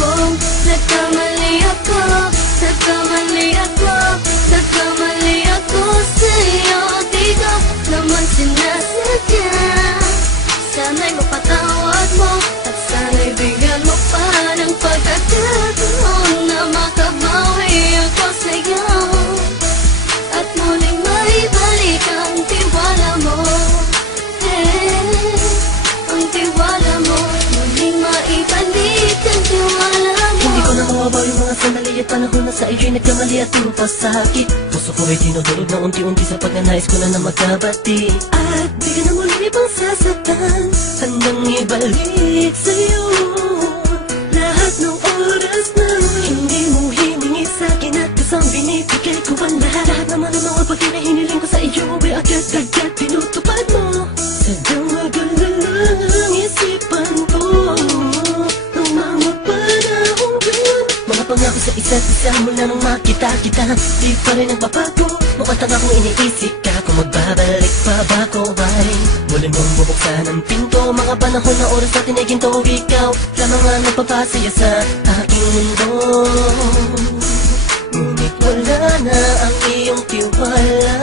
kong nagkamali ako, nagkamali ako, nagkamali ako sa'yo. Di ko naman sinasadya. Sana'y mapatawad mo at sana'y bigyan mo pa ng pagkakataon na makabawi ako sa'yo at muling maibalik ang tiwala mo. Ang tiwala mo, muling maibalik ang tiwala mo. Hindi ko na mawabaw yung mga sandali at panahon na sa iyo'y nagkamali at puro pasakit. Puso ko ay dinudulog na unti-unti sa pagkanais ko na magkabati. At di ka na muli pang sasaktan, handang ibalik sa'yo lahat ng oras na hindi mo hiningi sa'kin at kasang binibigay ko ang lahat. Lahat naman ng mga bagay na hiniling ko sa iyo ay agad-agad tinutupad mo. Sadyang maganda lang isipan ko ng mga panahon yun. Mga pangako sa isa't isa mula nung makita kita, di pa rin nagbabago. Mukhang akong iniisip ka kung magbabalik pa ba ko ay muli mong bubuksan ang pinto. Mga panahon na oras natin ay ginto, ikaw lamang ang nagpapasaya sa aking mundo. Ngunit wala na ang iyong tiwala.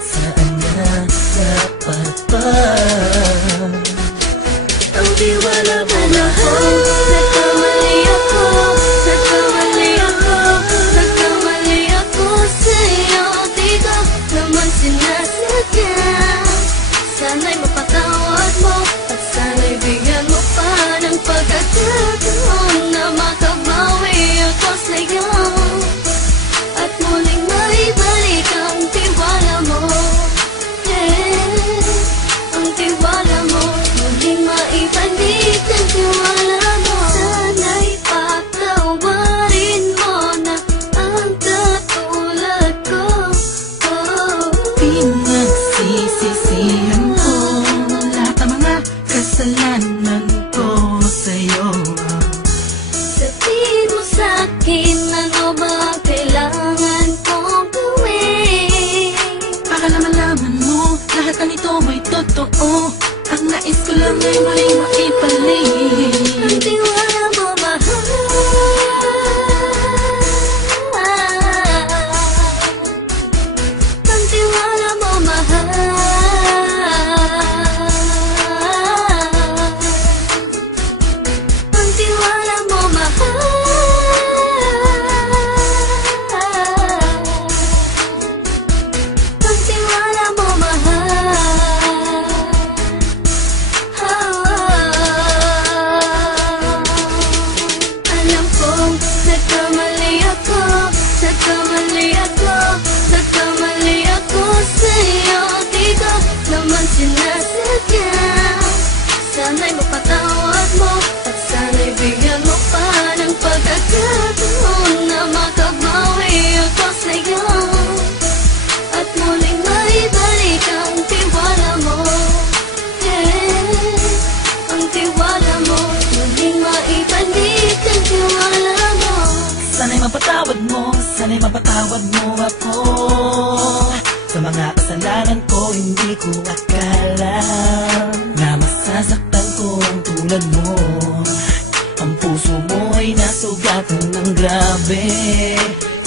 Saan na dapat ba ang tiwala mo na Nagkamali ako, nagkamali ako, nagkamali ako sa'yo. Di ko naman sinasadya. Sana'y mapatawad mo at sana'y bigyan mo pa ng pagkakataon na makabawi ako sa'yo at muling maibalik ang tiwala mo. Ang tiwala mo, muling maibalik ang tiwala mo. Sana'y patawarin mo na ang katulad ko. Pinagsisisihan ko lahat ng mga kasalanan ko sa'yo. Sabihin mo sa'kin ano ba ang kailangan kong gawin Para malaman mo lahat na nito ay totoo. Ang nais ko lang ay muling maibalik ang tiwala mo, mahal. Ang tiwala mo, mahal. Ang tiwala mo, mahal. Ang tiwala mo, mahal. Alam kong nagkamali ako, nagkamali ako, nagkamali ako sa'yo. Di ko naman sinasadya. Sana'y mapatawad mo at sana'y bigyan mo pa ng pagkakataon na makabawi ako sa'yo at muling maibalik ang tiwala mo. Ang tiwala mo, muling maibalik ang tiwala mo. Sana'y mapatawad mo, sana'y mapatawad mo ako sa mga kasalanan ko. Hindi ko akala na masasaktan ko ang tulad mo. Ang puso mo ay nasugatan ng grabe,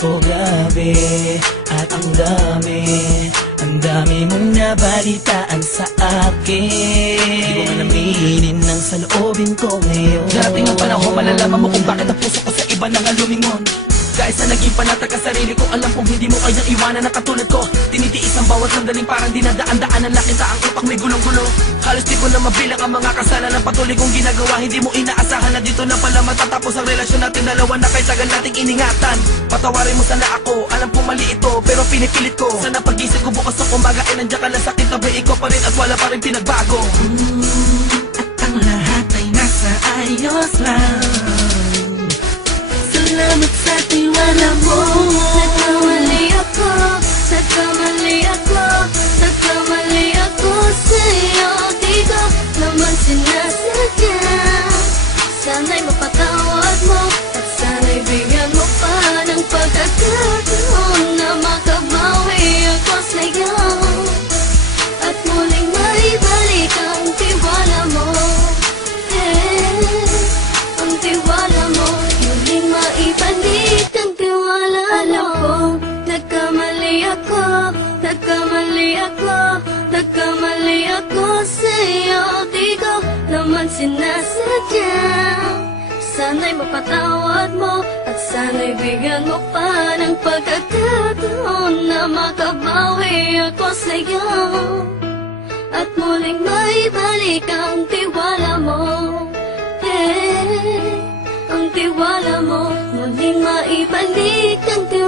oh grabe. At ang dami mong nabalitaan sa akin. Di ko man aminin ng saloobin ko ngayon. Darating ang panahon, malalaman mo kung bakit ang puso ko sa iba nang alumingon. Dahil sa naging panatag ka sarili ko, alam kong hindi mo kayang iwanan na katulad ko. Tinitiis ang bawat sandaling parang dinadaan-daan ang lakita ang utak may gulong-gulo. Halos di ko na mabilang ang mga kasalanan patuloy kong ginagawa. Hindi mo inaasahan na dito na pala matatapos ang relasyon natin dalawa na kay tagal nating iningatan. Patawarin mo sana ako, alam kong mali ito pero pinipilit ko. Sana pag-isip ko bukas ng umaga ay nandiyan ka na sakit na bay ko pa rin at wala pa rin pinagbago. At ang lahat ay nasa ayos lang. Salamat sa tiwala mo. Nagkamali ako, nagkamali ako, nagkamali ako sa'yo. Di ko naman sinasadya. Sana'y mapatawad mo at sana'y bigyan mo pa ng pagkakataon na makabawi ako sa'yo at muling maibalik ang tiwala mo. nagkamali ako sa'yo. Di ko naman sinasadya. Sana'y mapatawad mo at sana'y bigyan mo pa ng pagkakataon na makabawi ako sa'yo at muling maibalik ang tiwala mo. Ang tiwala mo, muling maibalik ang tiwala mo.